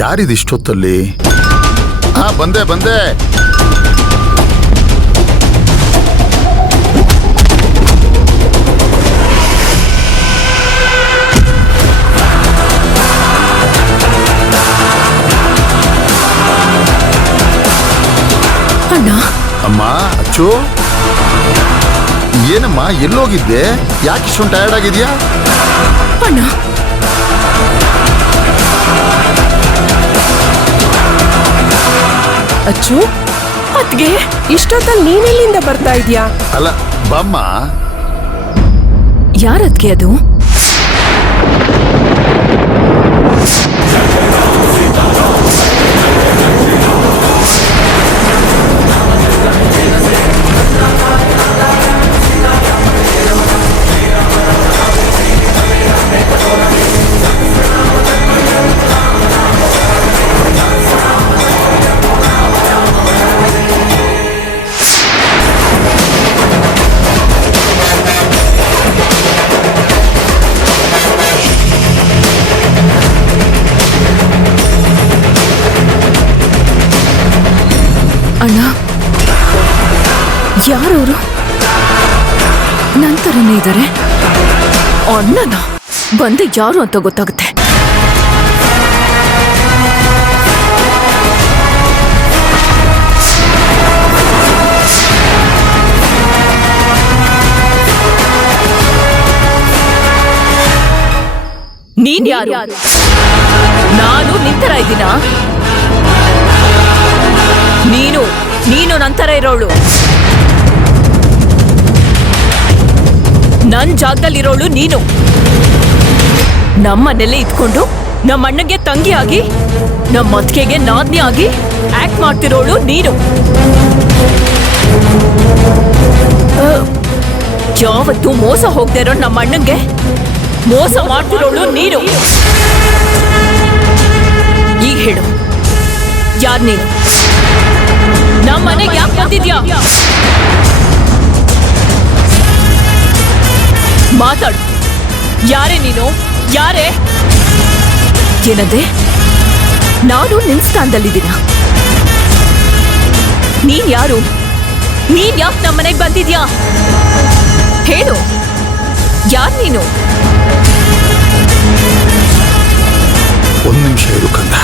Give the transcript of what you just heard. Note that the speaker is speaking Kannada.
ಯಾರಿದಿಷ್ಟೊತ್ತಲ್ಲಿ? ಬಂದೆ ಬಂದೆ. ಅಣ್ಣ. ಅಮ್ಮ, ಅಚ್ಚು, ಏನಮ್ಮ ಎಲ್ಲೋಗಿದ್ದೆ? ಯಾಕೆ ಇಷ್ಟೊಂದು ಟಯರ್ಡ್ ಆಗಿದ್ಯಾ? ಅಣ್ಣ, ಅಚ್ಚು, ಅದ್ಗೆ ಇಷ್ಟೊತ್ತಲ್ಲಿ ನೀನೆಲ್ಲಿಂದ ಬರ್ತಾ ಇದೀಯಾ? ಅಲ್ಲ ಬಮ್ಮ. ಯಾರದ್ಗೆ ಅದು? ಅಣ್ಣ, ಯಾರವರು? ನಂತರನೇ ಇದ್ದಾರೆ. ಅಣ್ಣನ ಬಂದು ಯಾರು ಅಂತ ಗೊತ್ತಾಗುತ್ತೆ. ನೀನ್ ಯಾರು? ನಾನು ನಿಂತರ ಇದ್ದೀನ? ನೀನು ನಂತರ ಇರೋಳು. ನನ್ ಜಾಗದಲ್ಲಿರೋಳು ನೀನು. ನಮ್ಮನೆಲ್ಲೇ ಇದ್ಕೊಂಡು ನಮ್ಮ ಅಣ್ಣಗೆ ತಂಗಿ ಆಗಿ ನಮ್ಮ ಅತ್ತಿಗೆಗೆ ನಾದ್ನಿ ಆಗಿ ಆಕ್ಟ್ ಮಾಡ್ತಿರೋಳು ನೀನು. ಯಾವತ್ತೂ ಮೋಸ ಹೋಗದೆ ಇರೋ ನಮ್ಮ ಅಣ್ಣಂಗೆ ಮೋಸ ಮಾಡ್ತಿರೋಳು ನೀನು. ಈಗ ಹೇಳು, ಯಾರ್ ನೀನು? ನಮ್ಮ ಮನೆಗೆ ಯಾಕೆ ಬಂದಿದ್ಯಾ? ಮಾತಾಡು. ಯಾರೇ ನೀನು? ಯಾರೇ? ಏನಂದೆ? ನಾನು ನಿನ್ ಸ್ಥಾನದಲ್ಲಿದ್ದೀನ. ನೀನ್ ಯಾರು? ನೀನ್ ಯಾಕೆ ನಮ್ಮ ಮನೆಗೆ ಬಂದಿದ್ಯಾ? ಹೇಳು, ಯಾರ್ ನೀನು? ಒಂದು ನಿಮಿಷ ಇರು ಕಂದ.